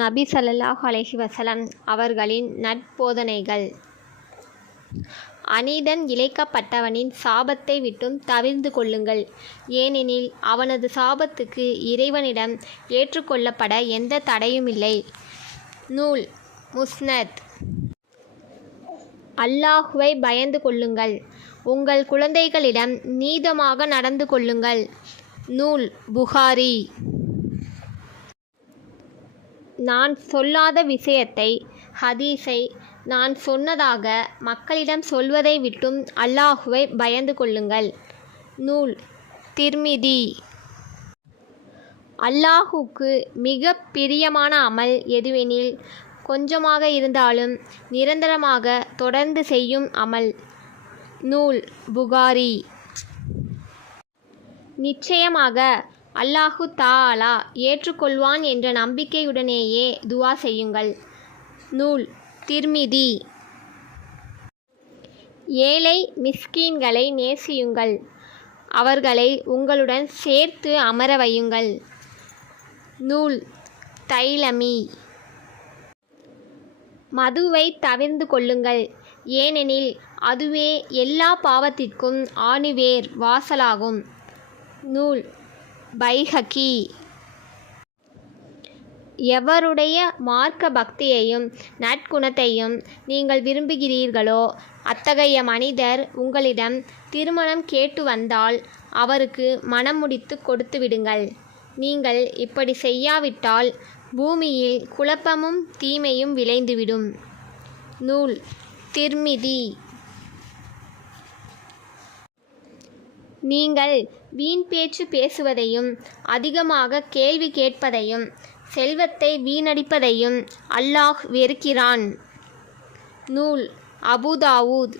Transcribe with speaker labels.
Speaker 1: நபி ஸல்லல்லாஹு அலஹி வசலம் அவர்களின் நட்போதனைகள் அநீதன் இழைக்கப்பட்டவனின் சாபத்தை விட்டும் தவிர்ந்து கொள்ளுங்கள். ஏனெனில் அவனது சாபத்துக்கு இறைவனிடம் ஏற்றுக்கொள்ளப்பட எந்த தடையுமில்லை நூல் முஸ்னத். அல்லாஹுவை பயந்து கொள்ளுங்கள். உங்கள் குழந்தைகளிடம் நீதமாக நடந்து கொள்ளுங்கள். நூல் புகாரி. நான் சொல்லாத விஷயத்தை ஹதீஸை நான் சொன்னதாக மக்களிடம் சொல்வதை விட்டும் அல்லாஹுவை பயந்து கொள்ளுங்கள். நூல் திர்மிதி. அல்லாஹுக்கு மிக பிரியமான அமல் எதுவெனில் கொஞ்சமாக இருந்தாலும் நிரந்தரமாக தொடர்ந்து செய்யும் அமல். நூல் புகாரி. நிச்சயமாக அல்லாஹு தாலா ஏற்றுக்கொள்வான் என்ற நம்பிக்கையுடனேயே துவா செய்யுங்கள். நூல் திர்மிதி. ஏழை மிஸ்கீன்களை நேசியுங்கள். அவர்களை உங்களுடன் சேர்த்து அமர வையுங்கள். நூல் தைலமி. மதுவை தவிர்ந்து கொள்ளுங்கள். ஏனெனில் அதுவே எல்லா பாவத்திற்கும் ஆணிவேர் வாசலாகும். நூல் பைஹகி எவருடைய மார்க்க பக்தியையும் நற்குணத்தையும் நீங்கள் விரும்புகிறீர்களோ அத்தகைய மனிதர் உங்களிடம் திருமணம் கேட்டு வந்தால் அவருக்கு மனம் முடித்து கொடுத்து விடுங்கள். நீங்கள் இப்படி செய்யாவிட்டால் பூமியில் குழப்பமும் தீமையும் விளைந்துவிடும். நூல். திர்மிதி. நீங்கள் வீண் பேச்சு பேசுவதையும் அதிகமாக கேள்வி கேட்பதையும் செல்வத்தை வீணடிப்பதையும் அல்லாஹ் வெறுக்கிறான். நூல் அபுதாவூத்